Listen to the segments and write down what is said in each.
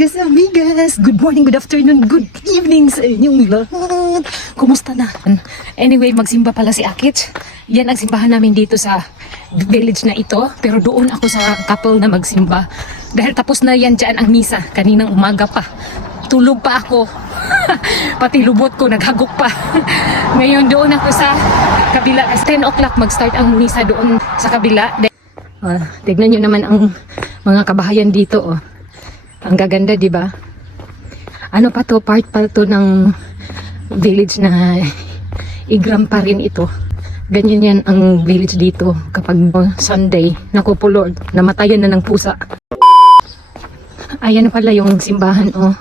amigas, amigas. Good morning, good afternoon, good evening sa inyong lahat. Kumusta na? Anyway, magsimba pala si Akich. Yan ang simbahan namin dito sa village na ito. Pero doon ako sa couple na magsimba. Dahil tapos na yan dyan ang misa. Kaninang umaga pa. Tulog pa ako. Pati lubot ko, naghagok pa. Ngayon doon ako sa kabila. As 10 o'clock mag-start ang misa doon sa kabila. Tignan nyo naman ang mga kabahayan dito. Oh. Ang gaganda, di ba? Ano pa to? Part pa to ng village na Igram pa rin ito. Ganyan yan ang village dito kapag Sunday. Naku po Lord, namatayan na ng pusa. Ayan na pala yung simbahan. Oh.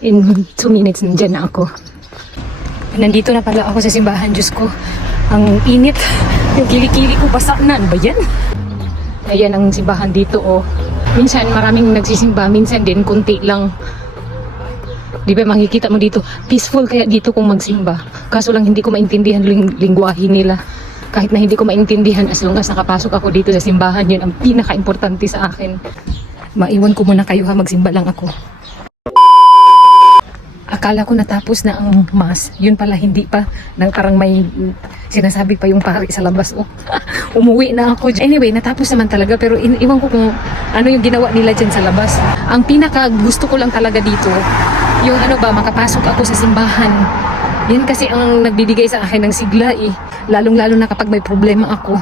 In 2 minutes nandyan na ako. Nandito na pala ako sa simbahan. Diyos ko, ang init. Yung kilikili ko basa na. Ano ba yan? Ayan ang simbahan dito. Oh. Minsan maraming nagsisimba, minsan din kunti lang. Di ba makikita mo dito, peaceful kaya dito kung magsimba. Kaso lang hindi ko maintindihan lingwahe nila. Kahit na hindi ko maintindihan, as long as nakapasok ako dito sa simbahan, yun ang pinaka-importante sa akin. Maiwan ko muna kayo ha, magsimba lang ako. Akala ko natapos na ang mass, yun pala hindi pa. Parang may sinasabi pa yung pari sa labas. Oh, umuwi na ako. Anyway, natapos naman talaga pero iwan ko kung ano yung ginawa nila dyan sa labas. Ang pinaka gusto ko lang talaga dito, yung ano ba, makapasok ako sa simbahan. Yan kasi ang nagbibigay sa akin ng sigla eh. Lalong-lalo na kapag may problema ako.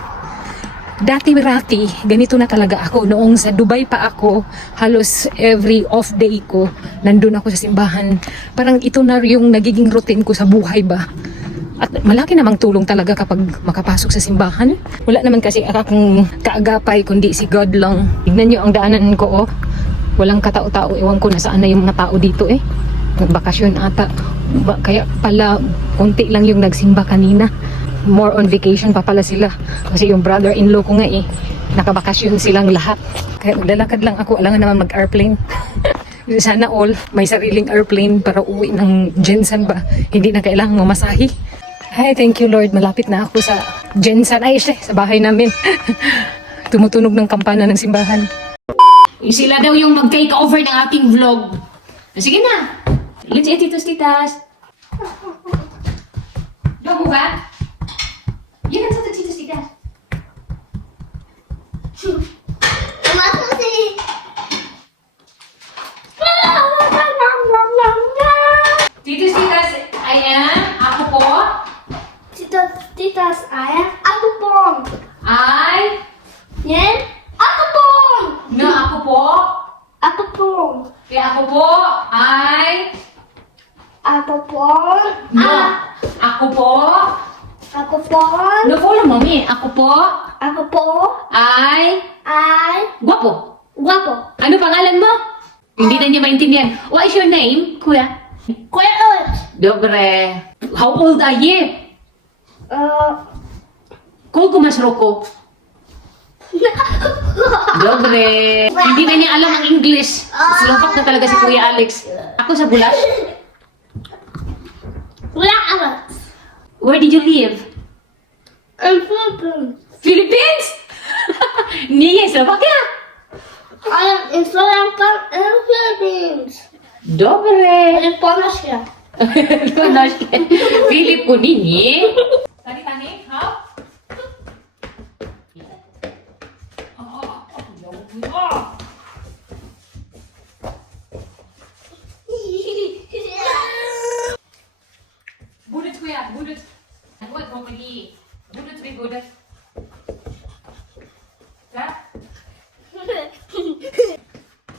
Dati-rati, ganito na talaga ako. Noong sa Dubai pa ako, halos every off day ko, nandun ako sa simbahan. Parang ito na yung nagiging routine ko sa buhay ba. At malaki namang tulong talaga kapag makapasok sa simbahan. Wala naman kasi akong kaagapay, kundi si God lang. Tignan nyo ang daanan ko, oh. Walang katao-tao. Ewan ko na saan na yung mga tao dito eh. Nagbakasyon ata. Kaya pala, konti lang yung nagsimba kanina. More on vacation pa pala sila. Kasi yung brother-in-law ko nga eh, nakabakasyon silang lahat. Kaya maglalakad lang ako, alangan naman mag-airplane. Sana all, may sariling airplane para uwi ng Jensen ba. Hindi na kailangang mamasahi. Ay, thank you Lord, malapit na ako sa Jensen. Ay, sa bahay namin. Tumutunog ng kampana ng simbahan. Sila daw yung mag-take over ng ating vlog. Sige na. Let's eat titos-titas. Doon mo ba? Yan ang titos-titas. Titos-titas, ayan. Ako po. Titas, ayan. Ako po. Ay. Yan. Ako po. No, ako po. Ako po. Kaya ako po ay. Ako po. No, ako po. Ako po. No, follow mommy. Ako po Ako po. ay. Guwapo. Guwapo. Ano pangalan mo? Hindi na niya maintindihan. What is your name, kuya? Kuya Ot. Dobre. How old are you? Call ko mas Rocco. Dobre. Hindi na niya alam ang English. Slopak na talaga si Kuya Alex. Ako sa Bulas. Wala ako. Where did you live? Ang Philippines. Philippines? Niya, Slovakia. I am in Sri Lanka and Philippines. Dobre. In Polska. Philip ko ninyi. Tani-tani, ha? Bunot ko yan, bunot. Nagwag mo pagi. Bunot rin, bunot. Ha?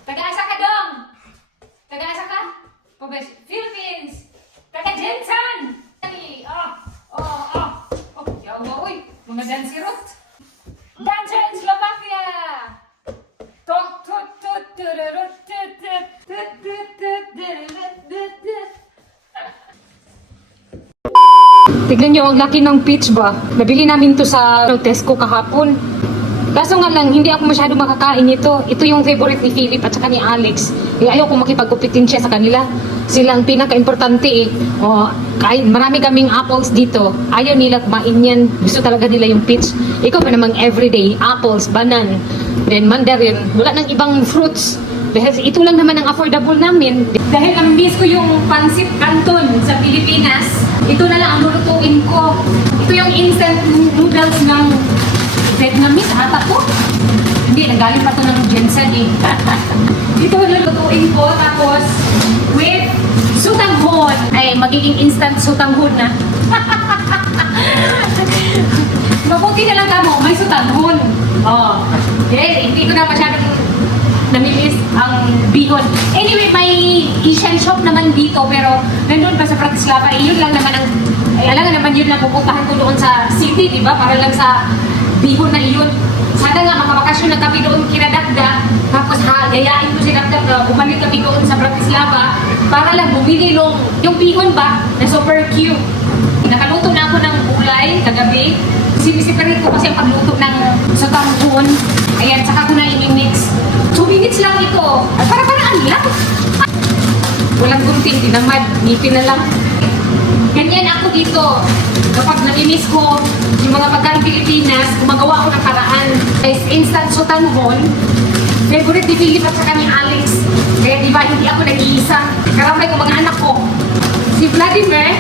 Taga-asa ka dong? Taga-asa ka? Philippines! Taga-Jensen! Yawa, uy! Mga dansirot! Dancer in Slovakia! Tignan nyo, ang laki ng peach ba? Nabili namin to sa Tesco kahapon. Kaso nga lang, hindi ako masyado makakain ito. Ito yung favorite ni Philip at saka ni Alex. Ayaw ko makipagkupitin siya sa kanila. Sila ang pinaka-importante eh. Kahit marami kaming apples dito, ayaw nila kumain yan. Gusto talaga nila yung peach. Ikaw pa namang everyday, apples, banan, then mandarin. Wala nang ibang fruits. Dahil ito lang naman ang affordable namin. Dahil ang-miss ko yung pancit canton sa Pilipinas, ito na lang ang lulutuin ko. Ito yung instant noodles ng Vietnamese ata ko. Hindi, nanggaling pa to ng Jensen eh. Ito ang lulutuin ko, tapos with sutanghon. Ay, magiging instant sutanghon na. Mabuti na lang kamo, may sutanghon. Oh. Okay, hindi ko na masyadong namimiss ang bihon. Anyway, may Asian shop naman dito, pero nandun pa sa Bratislava, yun lang naman ang, alam nga naman yun lang pupuntahan ko doon sa city, di ba? Para lang sa bihon na iyon. Sana nga makabakasyon na kami doon kina Dagda, tapos gayain ko si Dagda na bumalik kami doon sa Bratislava para lang bumili yung bihon ba na super cute. Nakaluto na ako ng gulay kagabi. Sinisiparit ko kasi ang pagluto ng sutanghon. Ayan, saka ko na i-mix. 2 minutes lang ito. Ay, para-paraan lang. Walang gunting, tinamad. Ngipin na lang. Ganyan ako dito. Kapag namimiss ko yung mga pagkain Pilipinas, gumagawa ko ng paraan. Guys, instant sutanghon. Favorite ni Philip at saka ni Alex. Kaya di ba, hindi ako nag-iisa. Karamay ko mga anak ko. Si Vladimir,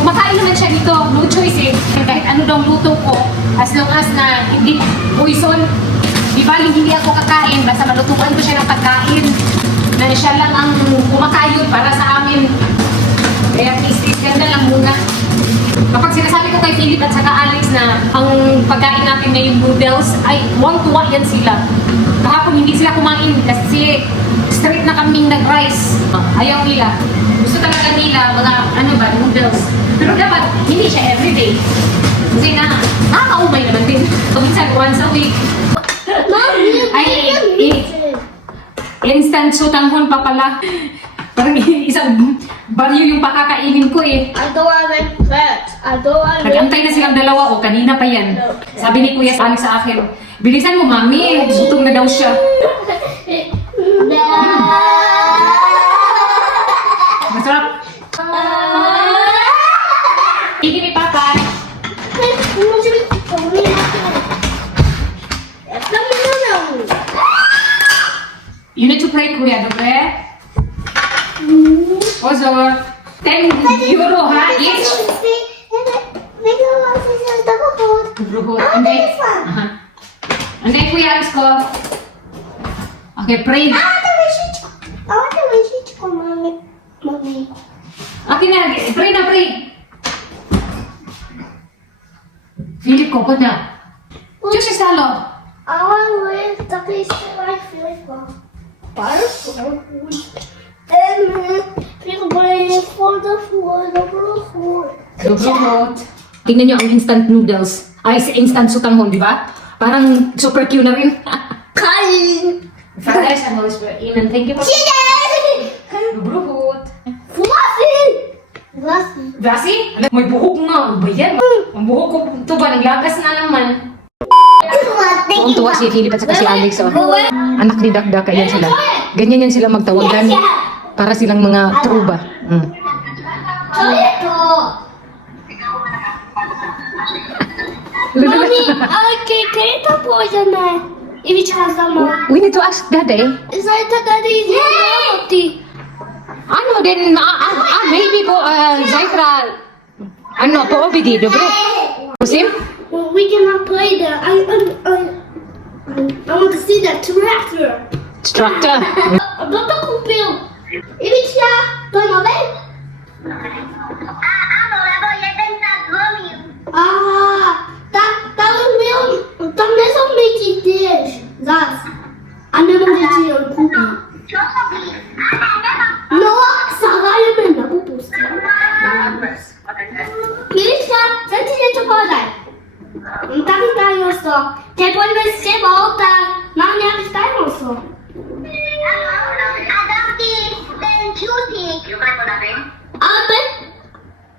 kumakain naman siya dito. No choice eh. Kahit ano daw luto ko, as long as na hindi poison, di ba, hindi ako kakain. Basta malutuan ko siya ng pagkain. Na siya lang ang kumakayod para sa amin. Kaya tis-tis ganda lang muna. Kapag sinasabi ko kay Philip at saka Alex na ang pagkain natin na yung noodles, ay tuwang-tuwa yan sila. Kahapon hindi sila kumain kasi straight na kaming nag-rice. Ayaw nila. Gusto talaga nila mga noodles. Pero dapat hindi siya everyday. Kasi nakakaumay naman din. So, minsan once a week. Instant sutanghon pa pala. Parang isang baryo yung pakakainin ko eh. I don't want it fat. I don't want it. Nag-antay na silang dalawa o kanina pa yan. Sabi ni Kuya Alex sa akin, bilisan mo mami, gutom na daw siya. Masarap. Hindi ni Papa. You need to pray, Kuya, dobre? Ozor, 10 euro ha, each. Bruhot. Anday. Aha. Anday, Kuya Alex ko. Okay, pray. Okay na, pray na, pray. Philip ko, na. Diyos si Salo. Bruhot. Tingnan nyo ang instant noodles. Ay, instant sutanghon, di ba? Parang super cute na rin. Father, Son, Holy Spirit. Amen. Thank you for... Bruhot. Grassy? May buhok nga. Ano ba yan? Ang buhok ko ito ba? Naglagas na naman. Tuwa si Philip at saka si Alex. Oh. Anak ni Dakdak, ayan sila. Ganyan yan sila magtawagan. Para silang mga truba. Mommy, can you talk poison there? If you try some We need to ask Daddy. Is that daddy's reality? Ano din, maybe po, Zaitra, ano, po, obidi, dobre. Pusim? Well, we cannot play that. I want to see that tractor. Structure. Ba't ako pil? Ibig siya, tonobel? Darum wir, tam nie są myci też. Zaraz. A nie będziecie ją kupić. No, zagajemy na upustę. Milicja, chcecie się co podać? Tak zdają to. Cię podwez się bałta. Mam nie wystają to.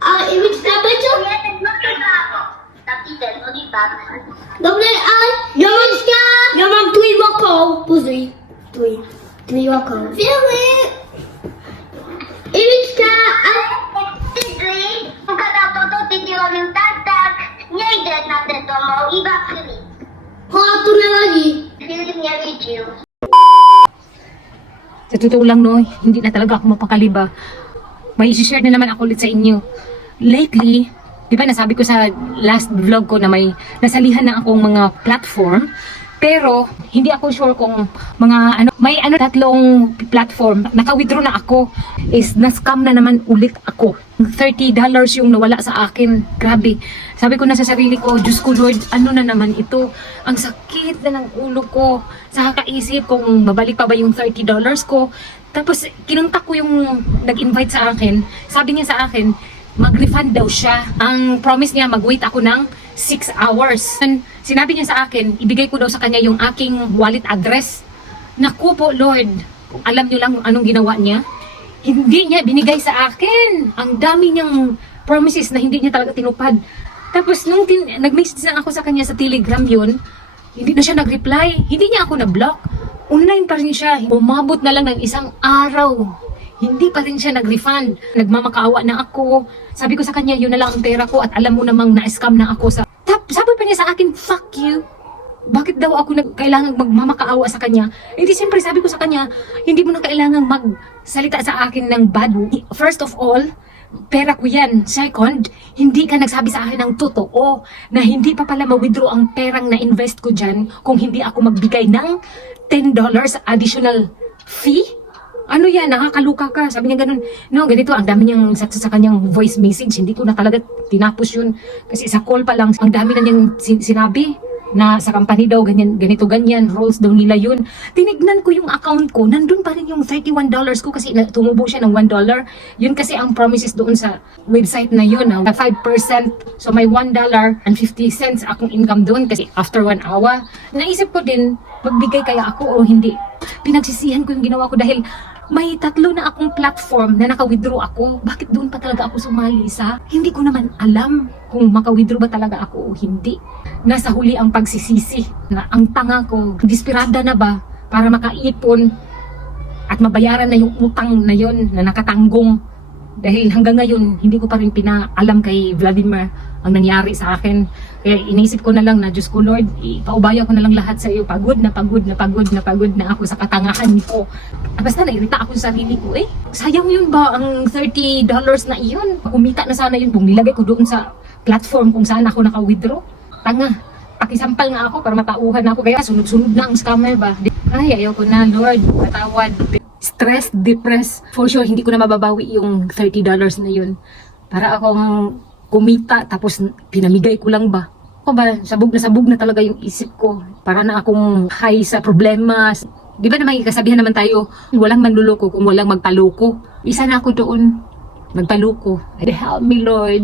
A ibig siya będzie? Dobre, ale ja mam trójwoką. Puzuj. Trójwoką. Wiemy. Iwiczka, a... Nie idę na ten domu i Filip. Chodź tu na nogi. Filip nie widział. Sa totoo lang, no, hindi na talaga ako mapakali ba. May i-share na naman ako ulit sa inyo. Lately, di ba nasabi ko sa last vlog ko na may nasalihan na akong mga platform, pero hindi ako sure kung may tatlong platform, naka-withdraw na ako, is na-scam na naman ulit ako. $30 yung nawala sa akin. Grabe. Sabi ko na sa sarili ko, Diyos ko Lord, ano na naman ito? Ang sakit na ng ulo ko. Sa kakaisip kung mabalik pa ba yung $30 ko. Tapos kinuntak ko yung nag-invite sa akin. Sabi niya sa akin, mag-refund daw siya. Ang promise niya, mag-wait ako ng 6 hours. And sinabi niya sa akin, ibigay ko daw sa kanya yung aking wallet address. Naku po, Lord, alam niyo lang anong ginawa niya? Hindi niya binigay sa akin. Ang dami niyang promises na hindi niya talaga tinupad. Tapos nung nag-message na ako sa kanya sa Telegram yun, hindi na siya nag-reply. Hindi niya ako na-block. Online pa rin siya. Umabot na lang ng isang araw. Hindi pa rin siya nag-refund. Nagmamakaawa na ako. Sabi ko sa kanya, yun na lang ang pera ko at alam mo namang na-scam na ako sa... Sabi pa niya sa akin, fuck you. Bakit daw ako kailangang magmamakaawa sa kanya? Hindi, siyempre sabi ko sa kanya, hindi mo na kailangang magsalita sa akin ng bad. First of all, pera ko yan. Second, hindi ka nagsabi sa akin ng totoo na hindi pa pala ma-withdraw ang perang na-invest ko dyan kung hindi ako magbigay ng $10 additional fee. Ano yan, nakakaluka ka. Sabi niya ganun. No, ganito, ang dami niyang sa kanyang voice message. Hindi ko na talaga tinapos yun. Kasi sa call pa lang, ang dami na niyang sinabi na sa company daw, ganito, ganyan, rules daw nila yun. Tinignan ko yung account ko, nandun pa rin yung $31 ko kasi tumubo siya ng $1. Yun kasi ang promises doon sa website na yun, 5%. So may $1.50 akong income doon kasi after 1 hour. Naisip ko din, magbigay kaya ako o hindi. Pinagsisihan ko yung ginawa ko dahil may 3 na akong platform na naka-withdraw ako. Bakit doon pa talaga ako sumali sa? Hindi ko naman alam kung maka-withdraw ba talaga ako o hindi. Nasa huli ang pagsisisi na ang tanga ko, desperada na ba para makaipon at mabayaran na yung utang na yon na nakatanggong. Dahil hanggang ngayon, hindi ko pa rin pinaalam kay Vladimir ang nangyari sa akin. Kaya inisip ko na lang na, Diyos ko Lord, ipaubaya ko na lang lahat sa iyo. Pagod na ako sa katangahan ko. Basta nairita ako sa sarili ko, sayang yun ba ang $30 na iyon? Kumita na sana yun kung nilagay ko doon sa platform kung saan ako naka-withdraw. Tanga, pakisampal nga ako para matauhan ako. Kaya sunod-sunod na ang scammer ba? Ay, ayaw ko na, Lord, patawad. Stress, depressed. For sure, hindi ko na mababawi yung $30 na yun. Para akong kumita, tapos pinamigay ko lang ba? Ako ba, sabog na talaga yung isip ko. Para na akong high sa problema. Di ba naman kasabihan naman tayo, walang manluloko kung walang magpaloko. Isa na ako doon, magpaloko. Help me, Lord.